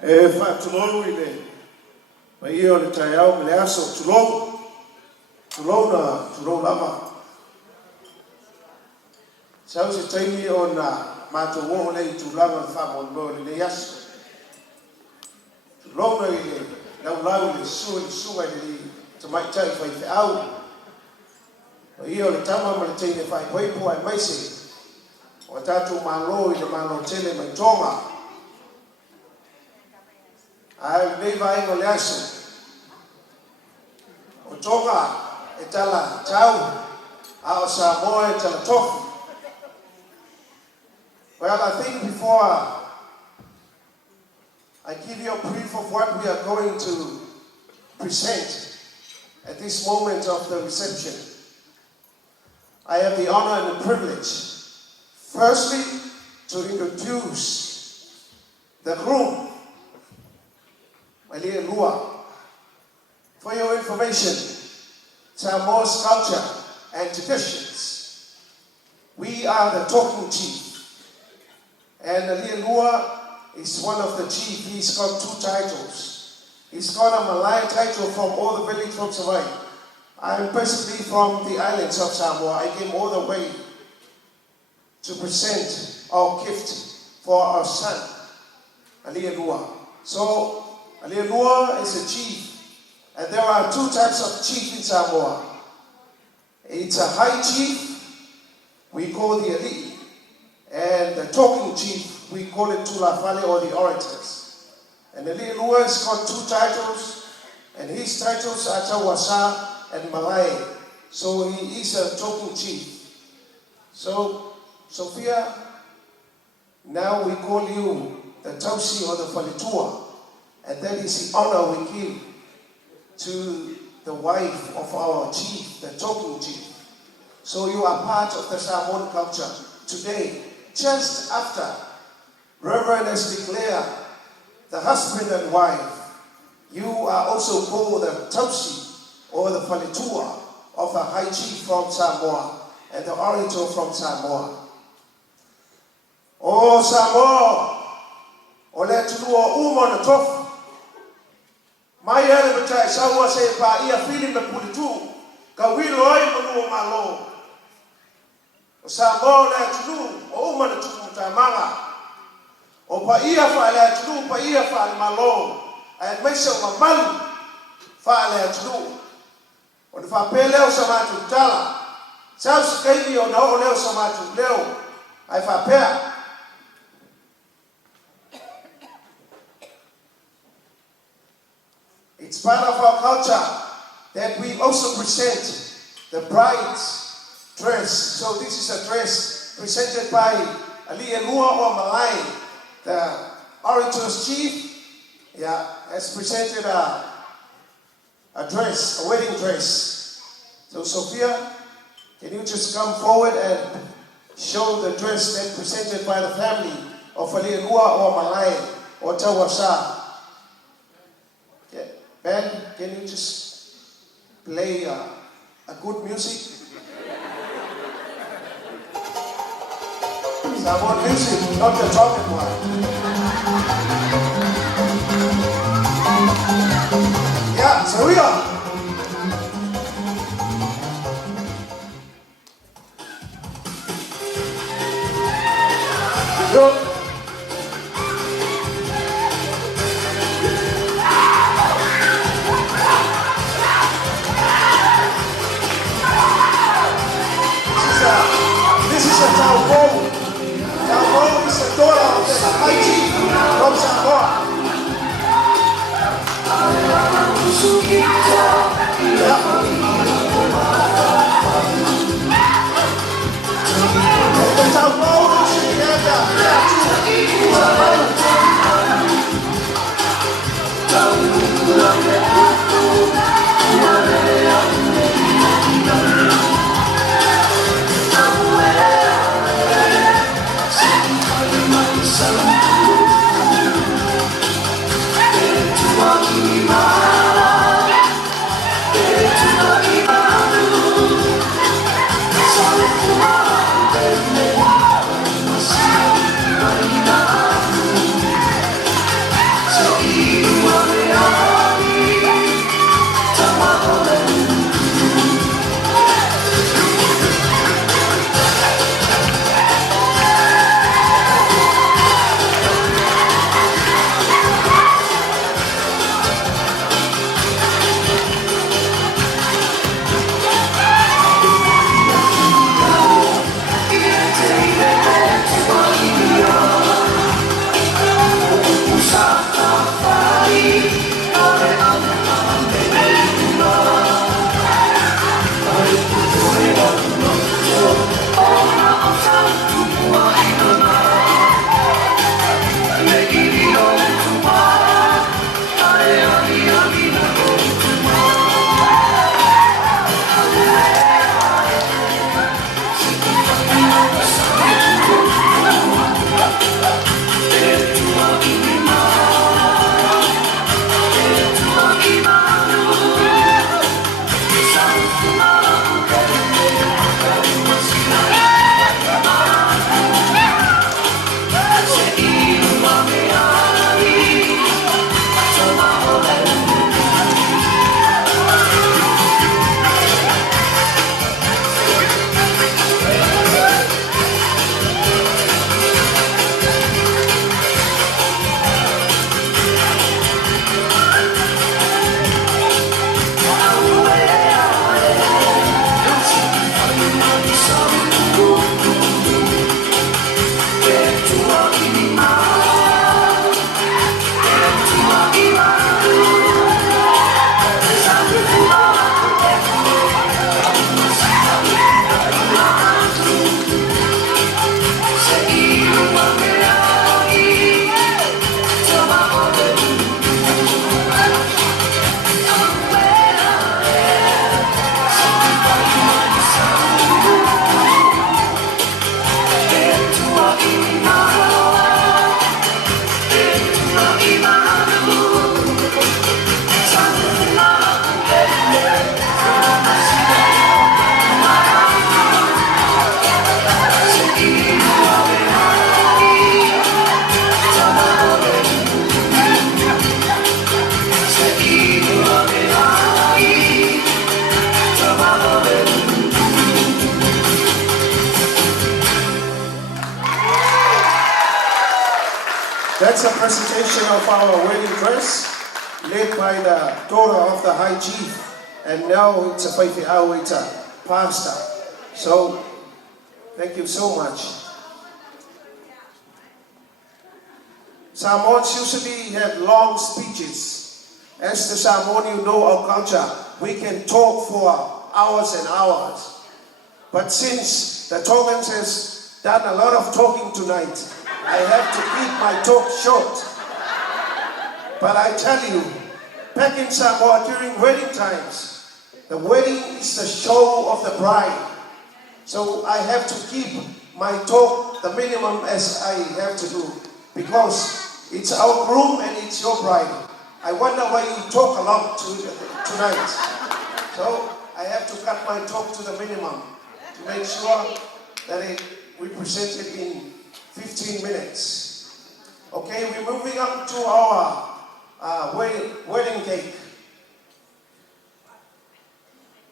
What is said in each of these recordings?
Fa tulou ile. Ma io le taiau me le aso tulou. Tulou lama. Sau se taimi o na mato wo le tulanga fa mo le yaso. Tulou na ile. Lau le suga le tamai tai fai te au. Ma io le tama ma le teine fai poipo ai maise. O tatu malo ile malo tele mai tonga. Ai nei vai mo le aso. O tonga e tala tau a o Samoa e tala tofu. Well, I think before I give you a brief of what we are going to present at this moment of the reception, I have the honor and the privilege, firstly, to introduce the groom, Aliielua. For your information, Samoa's culture and traditions, we are the talking chief. And Aliielua is one of the chief. He's got 2 titles. He's got a Malay title from all the village from Hawaii. I'm basically from the islands of Samoa. I came all the way to present our gift for our son, Aliielua. So, Aliielua is a chief. And there are 2 types of chief in Samoa. It's a high chief, we call the Ali'i. And the talking chief, we call it Tulafale or the orators. And Aliielua has got 2 titles, and his titles are Tawasa and Malay. So he is a talking chief. So, Sophia, now we call you the Tausi or the Falitua. And that is the honor we give to the wife of our chief, the talking chief. So you are part of the Samoan culture today. Just after Reverend has declared the husband and wife, you are also called the Tausi or the Falitua of the high chief from Samoa and the orator from Samoa. O Samoa, o le tulua uma na tofu. Mai ele betai saua se pa ia fili me pulitu ka wilo ai manu malo. O Samoa le tulu o uma na tuku tamanga. O pa ia fa le tulu pa ia fa malo. Ai mai se o malu fa le tulu. O fa pele o samatu tala. Sa skei o na o le samatu leo. Ai fa pea. It's part of our culture that we also present the bride's dress. So this is a dress presented by Aliielua or Malay, the orator's chief. Yeah, has presented a dress, a wedding dress. So Sophia, can you just come forward and show the dress that presented by the family of Aliielua or Malay or Tawasa? Ben, can you just play a good music? Samoan music, not the trumpet one. Yeah, so we are. Good. This is a Taupo. Taupo is the daughter of the high chief from That's a presentation of our wedding dress, led by the daughter of the High Chief. And now it's a Whaiwhiau, it's a pastor. So, thank you so much. Samoans usually have long speeches. As the Samoan, you know our culture, we can talk for hours and hours. But since the Tongans has done a lot of talking tonight, I have to keep my talk short. But I tell you, back in Samoa during wedding times, the wedding is the show of the bride. So I have to keep my talk the minimum as I have to do, because it's our groom and it's your bride. I wonder why you talk a lot tonight. So I have to cut my talk to the minimum to make sure that we present it in 15 minutes. Okay, we're moving on to our wedding cake.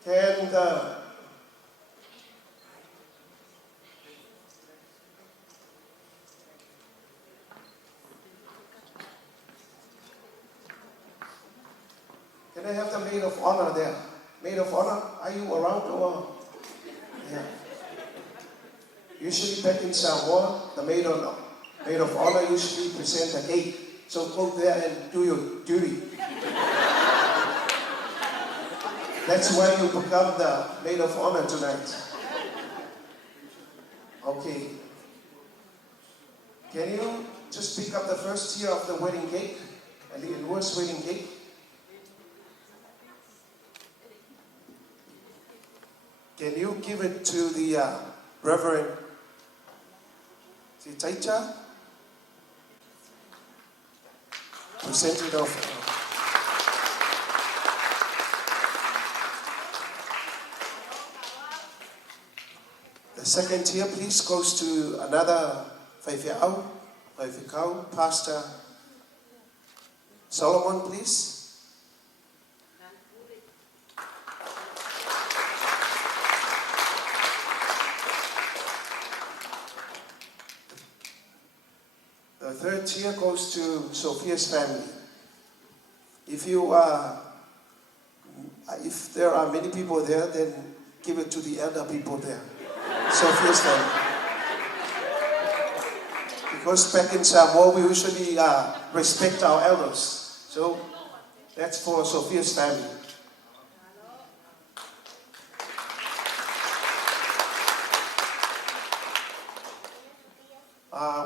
And can I have the maid of honor there? Maid of honor, are you around or? Yeah. Usually back in Samoa, the maid of honor usually present a cake. So go there and do your duty. That's why you become the maid of honor tonight. Okay. Can you just pick up the first tier of the wedding cake? Aliielua's wedding cake. Can you give it to the reverend Taicha? Present it off. The second tier, please, goes to another Whaiwhiau, Pastor Solomon, please. The third tier goes to Sophia's family. If there are many people there, then give it to the elder people there. Sophia's family. Because back in Samoa, we usually respect our elders. So that's for Sophia's family.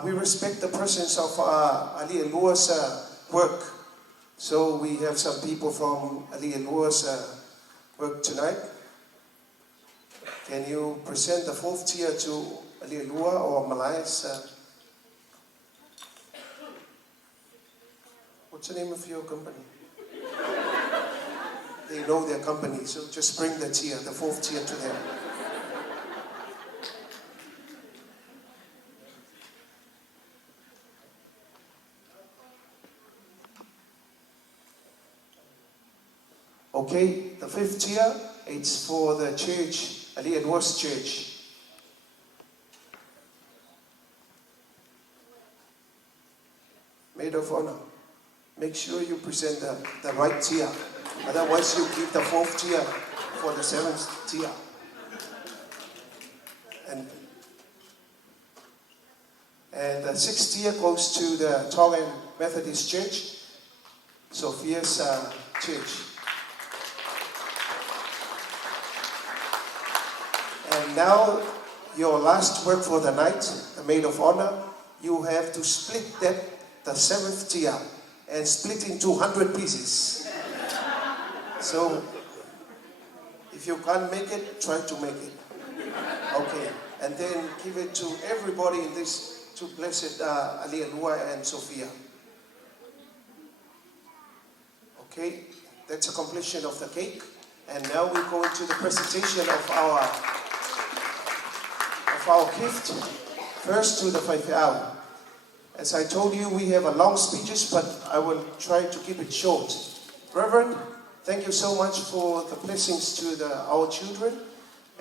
We respect the presence of Aliielua's work. So we have some people from Aliielua's work tonight. Can you present the fourth tier to Aliielua or Malai's? What's the name of your company? They know their company, so just bring the tier, the fourth tier to them. Okay, the fifth tier, it's for the church, Aliielua's church. Maid of honor, make sure you present the right tier. Otherwise you keep the fourth tier for the seventh tier. And the sixth tier goes to the Tongan Methodist Church, Sophia's church. And now, your last work for the night, the maid of honor, you have to split the seventh tier and split into 100 pieces. So, if you can't make it, try to make it. Okay, and then give it to everybody in this, to blessed Aliielua and Sophia. Okay, that's a completion of the cake. And now we go into the presentation of our gift. First to the whaiwhiau. As I told you, we have a long speeches, but I will try to keep it short. Reverend, thank you so much for the blessings to our children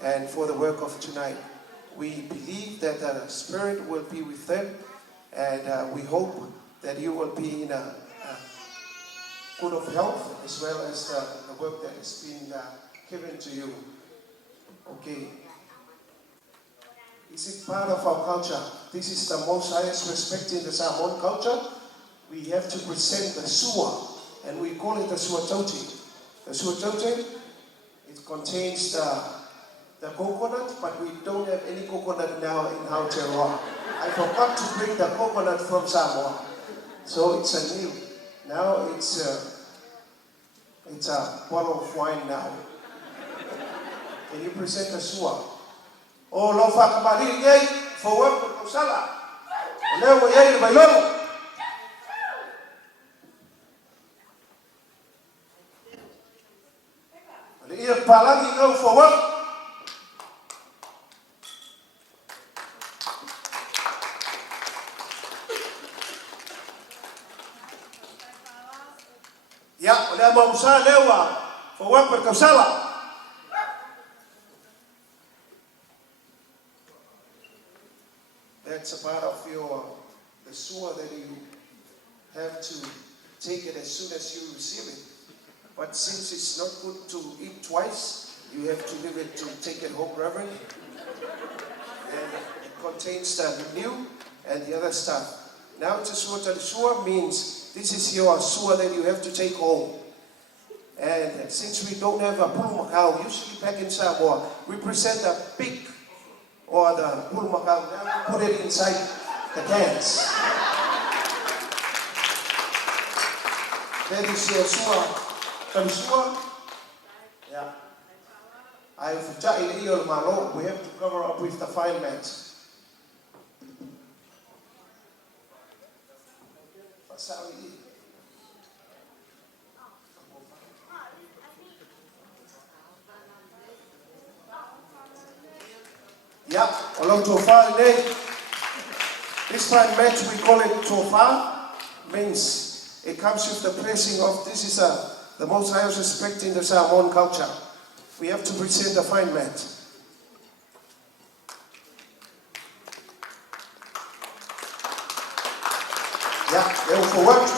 and for the work of tonight. We believe that the Spirit will be with them, and we hope that you will be in a good of health, as well as the work that has been given to you. Okay. Is it part of our culture? This is the most highest respect in the Samoan culture. We have to present the sua, and we call it the suatoti. The suatoti, it contains the coconut, but we don't have any coconut now in Aotearoa. I forgot to bring the coconut from Samoa, so it's a new. Now it's a bottle of wine now. Can you present the sua? Oh, lo whakamari ngay, for work with Kosala. Leo mo yay by long. Aliielua palagi no for work. Ya, oleh mo usaha leo for work with Kosala. That's a part of the sua that you have to take it as soon as you receive it. But since it's not good to eat twice, you have to leave it to take it home, Reverend. And it contains the new and the other stuff. Now it's a sua. The sua means this is your sua that you have to take home. And since we don't have a pulumakau, usually back in Samoa, we present a big or the pulumakau, put it inside the cans. That is your sua. Sua? Yeah. We have to cover up with the fine mat. Yeah, along tofa today. This fine mat, we call it tofa, means it comes with the blessing of, this is the most highest respect in the Samoan culture. We have to present the fine mat. Yeah, they will for what?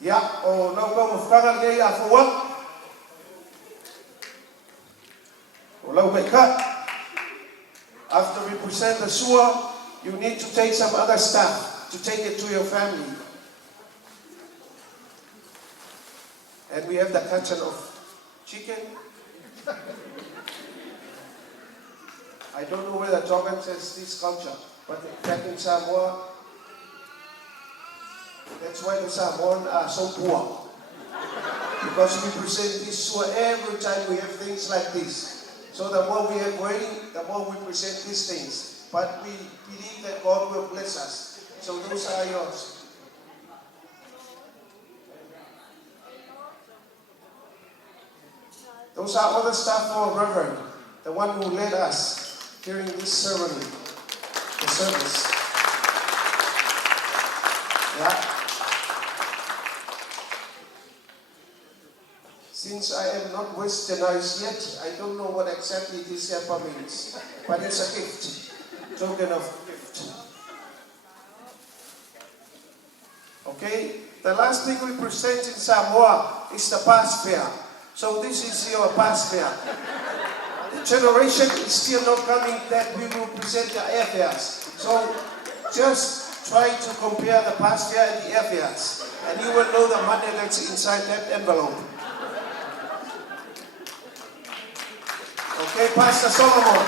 Yeah, oh no, for what? After we present the sua, you need to take some other stuff to take it to your family. And we have the carton of chicken. I don't know whether Tongan says this culture, but back in Samoa, that's why the Samoan are so poor. Because we present this sua every time we have things like this. So the more we have waiting, the more we present these things. But we believe that God will bless us. So those are yours. Those are other stuff for Reverend, the one who led us during this ceremony, the service. Yeah. Since I am not westernized yet, I don't know what exactly this yappa means. But it's a gift, token of gift. Okay? The last thing we present in Samoa is the pass fare. So this is your pass fare. The generation is still not coming that we will present the airfares. So just try to compare the pass fare and the airfares, and you will know the money that's inside that envelope. Okay, Pastor Solomon.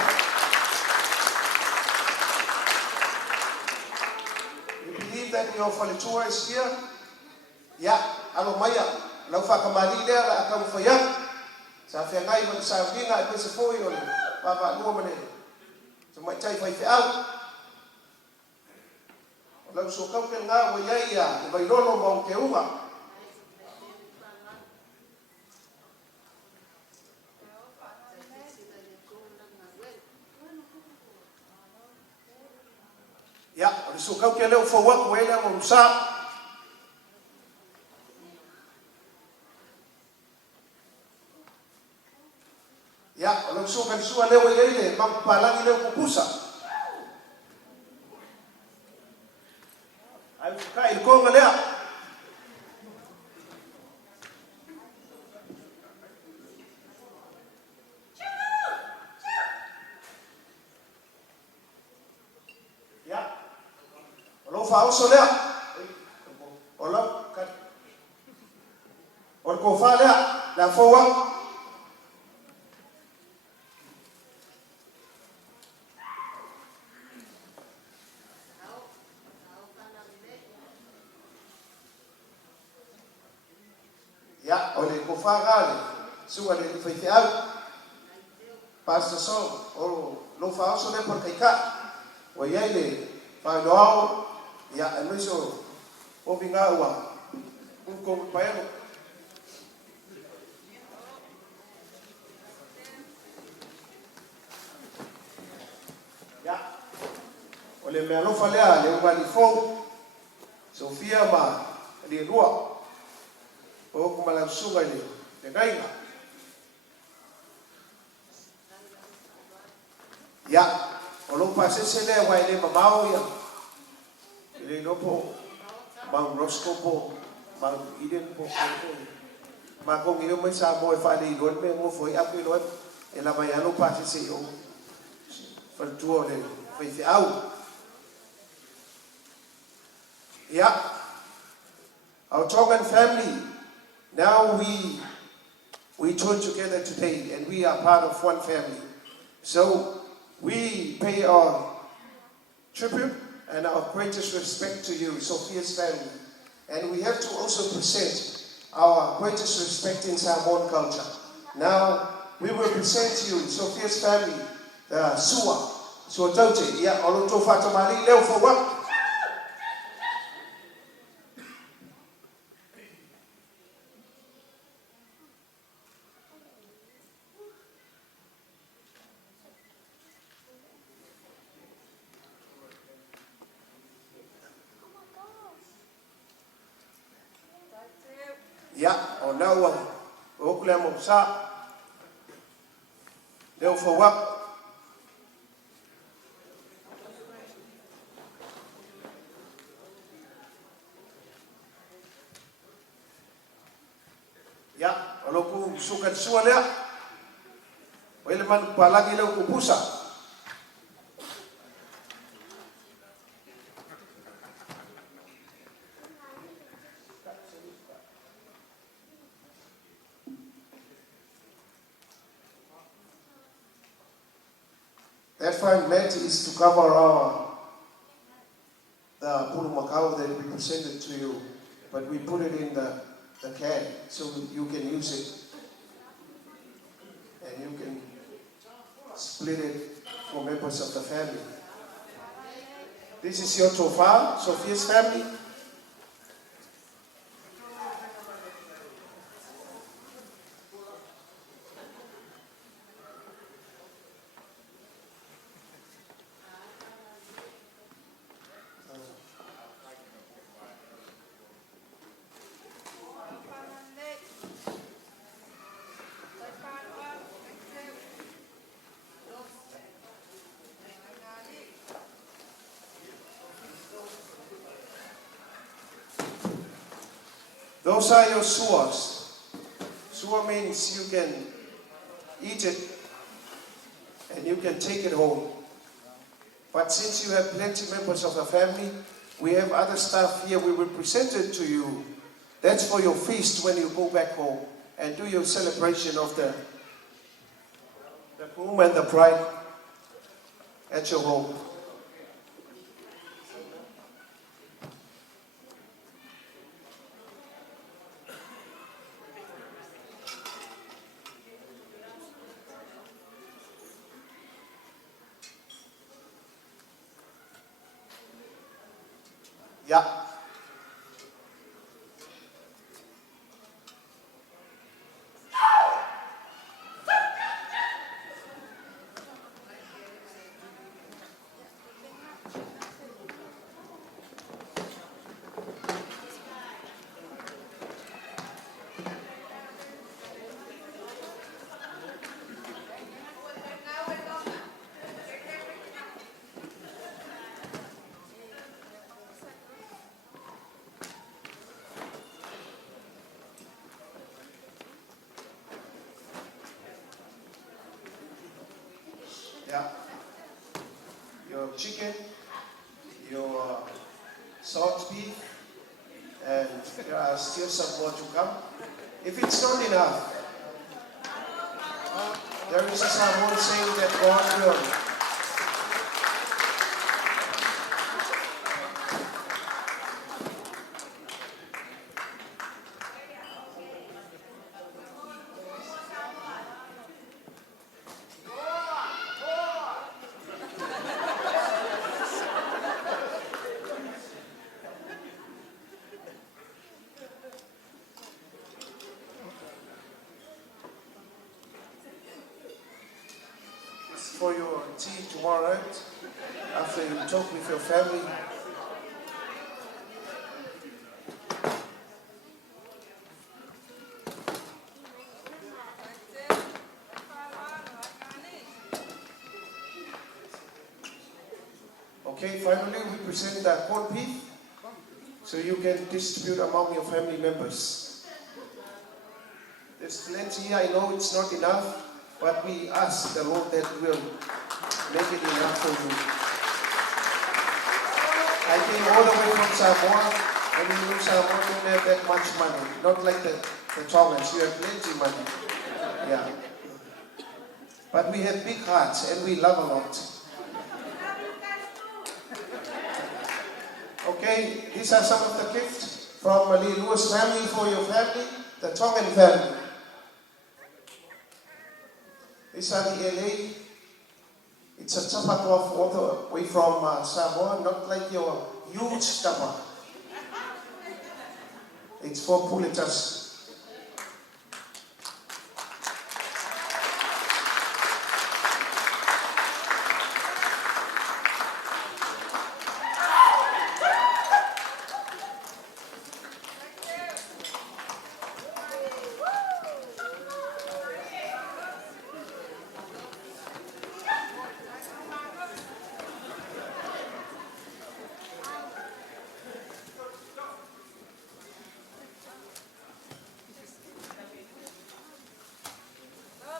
You believe that your falitua is here? Yeah, alo maya. Lau whakamari lea la akam whaiak. Sa whea ngai man sa winga e pese fōi o le papa lua mane. Sa mai tai whai te au. O lau so kau ke ngā o iai ia e vai rono mau ke unga. Ia, o le so kau ke leo fōua ko e lea mau sa. Ya, o lau so kan sua leo iai le mau palangi leo kukusa. Ai ka il konga lea. Ya. O lau fa oso lea. O lau kan. O ko fa lea la fowa. Ya, oleh kofagale, suga le fai au. Pastor so, o lo fa so le por kaika. O ia le fa no, ya, e so o vinga ua. Un ko paero. Ya. Ole me lo fa le wali fo. Sophia ma Aliielua. O kuma la sunga ni te ngainga. Ya, o lo pa se le wa ile mamao ya. Ile no po mang rosko po mang iden po. Ma ko ngi mo sa mo fa le don me mo foi api lo e la mai lo pa se o. Fa tuo le fa fi au. Ya. Our Tongan family, now we join together today and we are part of one family. So we pay our tribute and our greatest respect to you, Sophia's family. And we have to also present our greatest respect in Samoan culture. Now we will present to you, Sophia's family, the Sua. So Tote, yeah, Oloto Fatamali, Leo for what? Ya, o nau o kule mo sa leo for what? Ya, o lo ku sukan sua lea. O ele man palagi leo ku pusa. That fine mat is to cover the purumacao that we presented to you, but we put it in the can so you can use it and you can split it for members of the family. This is your tofa, Sophia's family. Those are your suas. Sua means you can eat it and you can take it home. But since you have plenty members of the family, we have other stuff here we will present it to you. That's for your feast when you go back home and do your celebration of the groom and the bride at your home. Yeah. Yeah. Your chicken, your salt beef, and there are still some more to come. If it's not enough, there is someone saying that God will. For your tea tomorrow night, after you talk with your family. Okay, finally we present the corned beef, so you can distribute among your family members. There's plenty, I know it's not enough, but we ask the Lord that will make it enough for you. I came all the way from Samoa, and in Samoa don't have that much money. Not like the Tongans, you have plenty of money. Yeah. But we have big hearts and we love a lot. Okay, these are some of the gifts from Aliielua's family for your family, the Tongan family. These are the LA. It's a tapa cloth all the way from Samoa, not like your huge tapa. It's for puletas.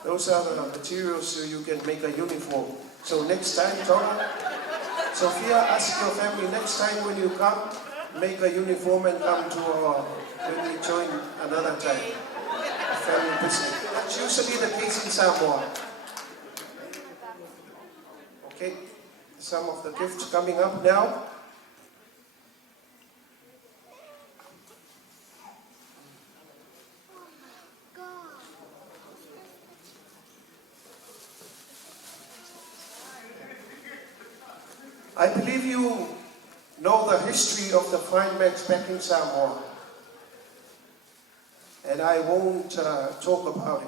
Those are the materials so you can make a uniform. So next time, Sophia, ask your family next time when you come, make a uniform and come to when you join another time, a family business. That's usually the case in Samoa. Okay, some of the gifts coming up now. I believe you know the history of the fine mats back in Samoa. And I won't talk about it.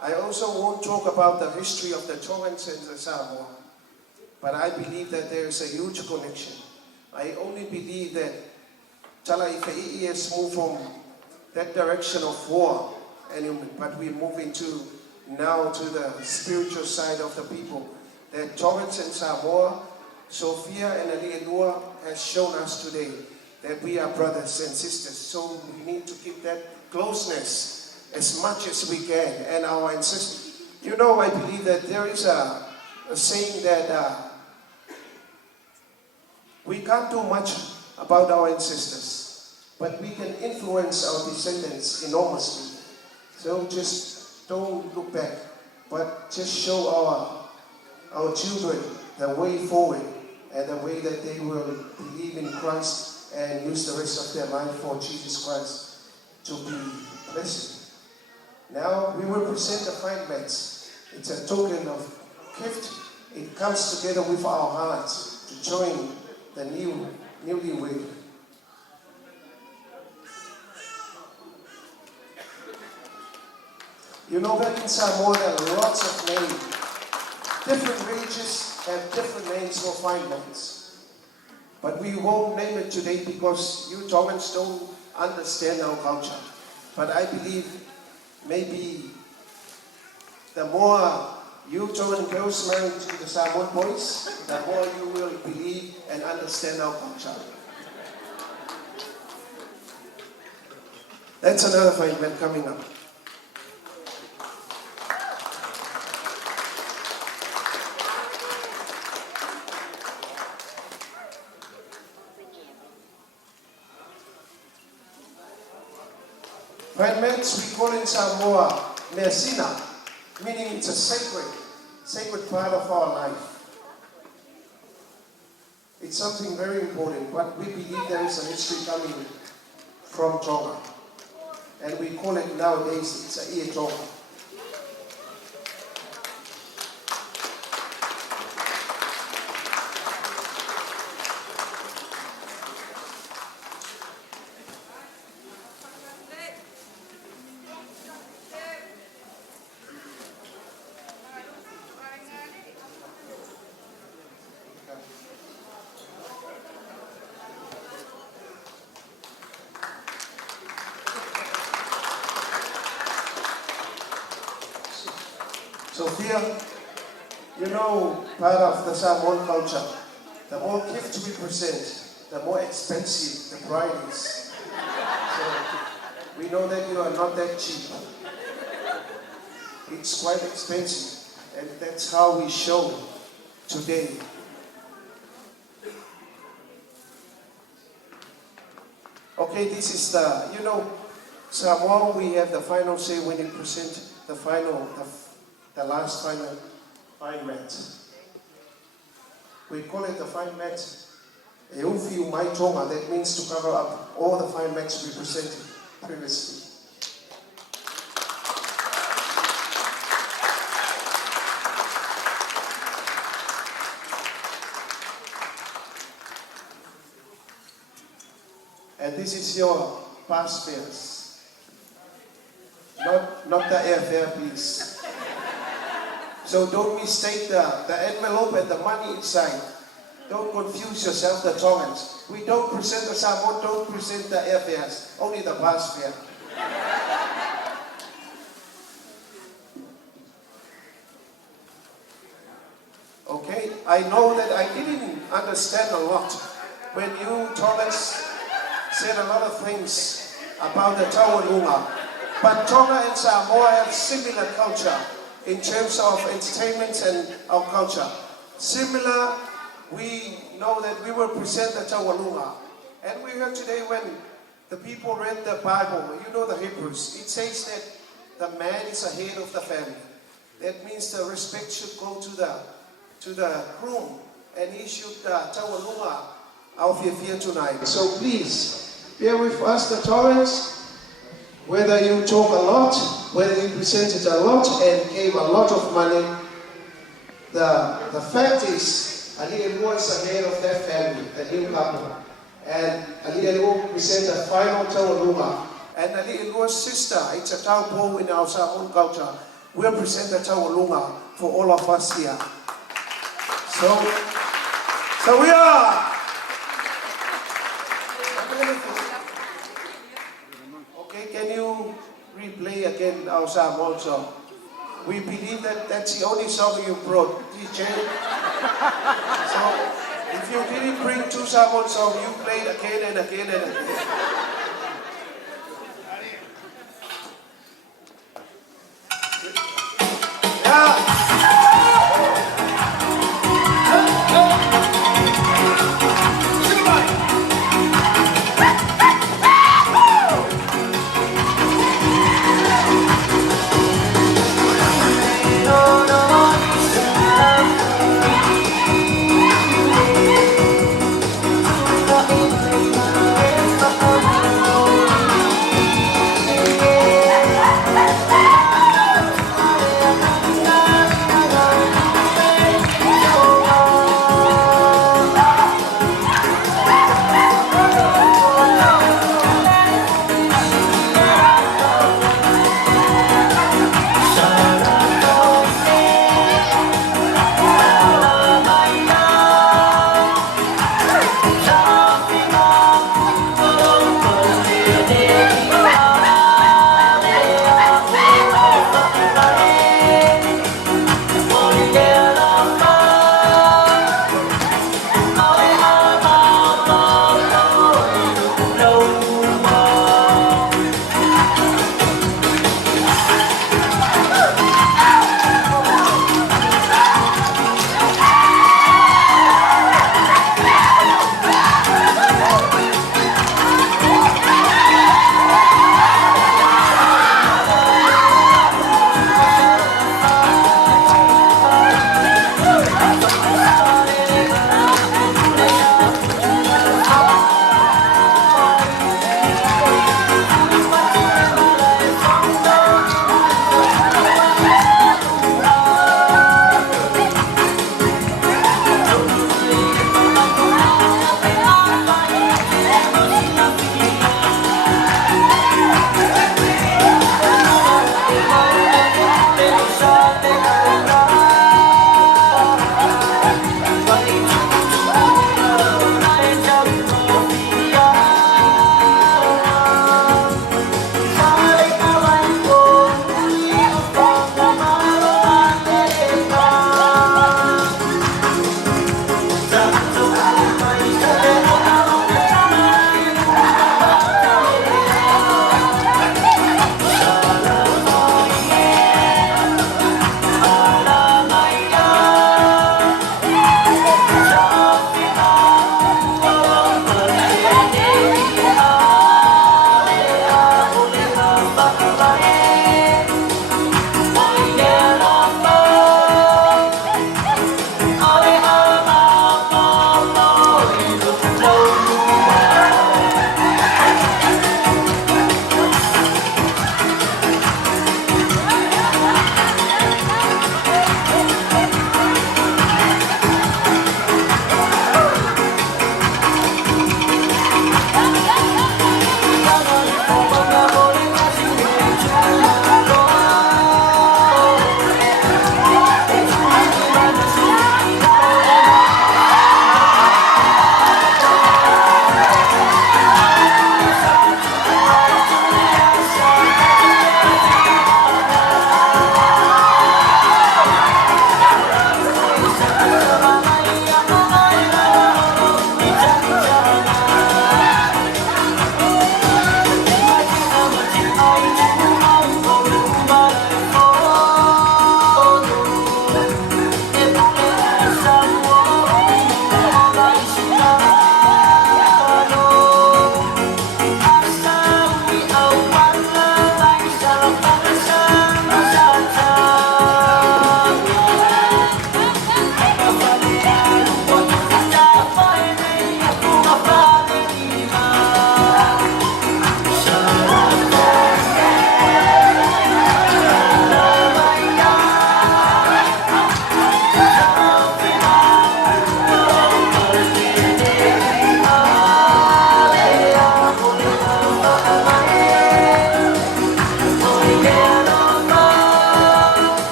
I also won't talk about the history of the Tongans and the Samoa. But I believe that there is a huge connection. I only believe that Talai'ife'i has moved from that direction of war, but we move into now to the spiritual side of the people. That Tongans and Samoa, Sophia and Aliielua has shown us today that we are brothers and sisters. So we need to keep that closeness as much as we can. And our ancestors, you know, I believe that there is a saying that we can't do much about our ancestors, but we can influence our descendants enormously. So just don't look back, but just show our children the way forward and the way that they will believe in Christ and use the rest of their life for Jesus Christ to be blessed. Now we will present the fine mats. It's a token of gift. It comes together with our hearts to join the new newlywed. You know that in Samoa there are lots of names. Different villages have different names for fine lands. But we won't name it today because you Tongans don't understand our culture. But I believe maybe the more you Tongan girls marry to the Samoan boys, the more you will believe and understand our culture. That's another fine man coming up. Fine men, we call in Samoa Mesina, meaning it's a sacred part of our life. It's something very important, but we believe there is an history coming from Tonga. And we call it nowadays, it's a Ie Tonga. Sophia, you know, part of the Samoan culture, the more gifts we present, the more expensive the bride is. So we know that you are not that cheap. It's quite expensive, and that's how we show today. Okay, this is the, you know, Samoa, we have the final say when you present the last final fine mat. We call it the fine mat. Eufiu mai tonga, that means to cover up all the fine mats we presented previously. And this is your bus fares. Not the airfare, please. So don't mistake the envelope and the money inside. Don't confuse yourself, the Tongans. We don't present the Samoan, don't present the airfares, only the bus fare. Okay, I know that I didn't understand a lot when you Tongans said a lot of things about the Taualunga. But Tonga and Samoa have similar culture in terms of entertainment and our culture. Similar, we know that we will present the Taualunga. And we heard today when the people read the Bible, you know the Hebrews, it says that the man is the head of the family. That means the respect should go to the groom, and he should Taualunga our fear tonight. So please, bear with us, the Tongans. Whether you talk a lot, whether you presented a lot and gave a lot of money, the fact is, Aliielua is the head of that family, the new couple. And Aliielua presents the final Taualunga. And Aliielua's sister, it's a taupo in our Samoan culture, will present the Taualunga for all of us here. So we are. Can you replay again our Samoan song? We believe that that's the only song you brought, DJ. So, if you didn't bring two Samoan songs, you played again and again and again. Yeah. Oh,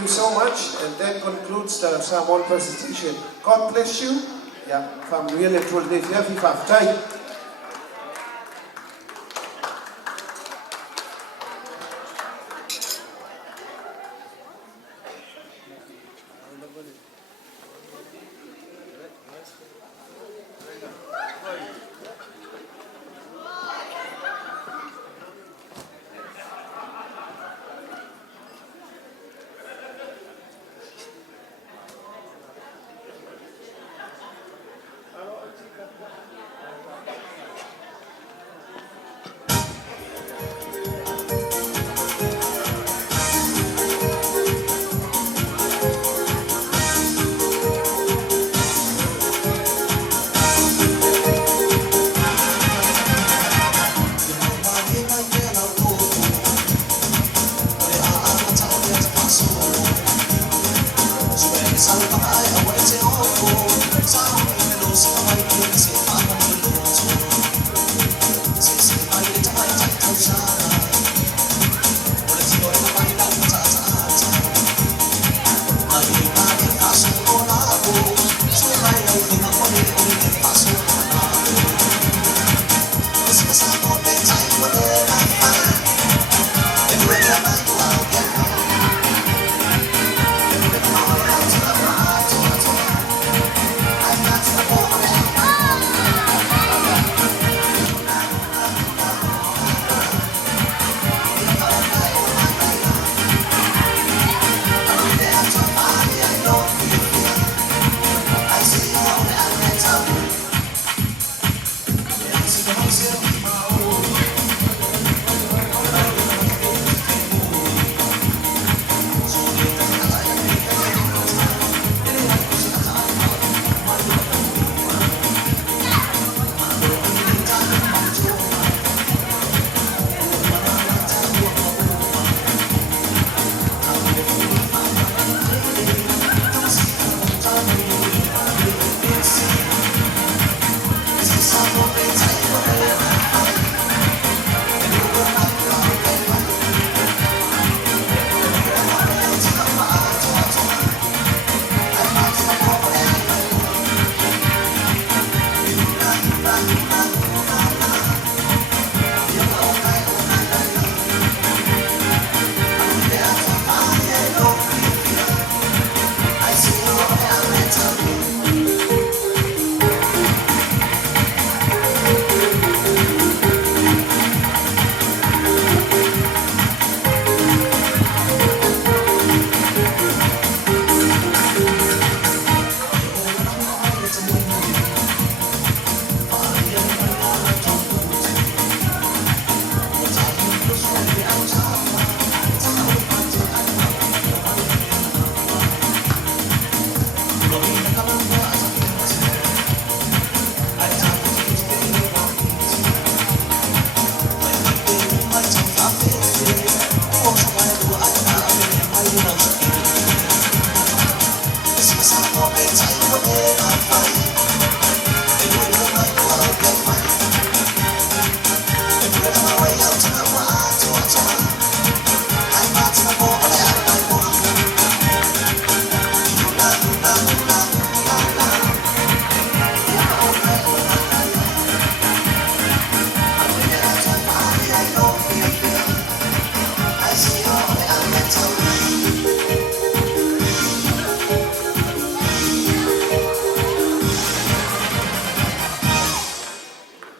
you so much, and that concludes the Psalm 1 presentation. God bless you. Yeah, from really truly, if you have time.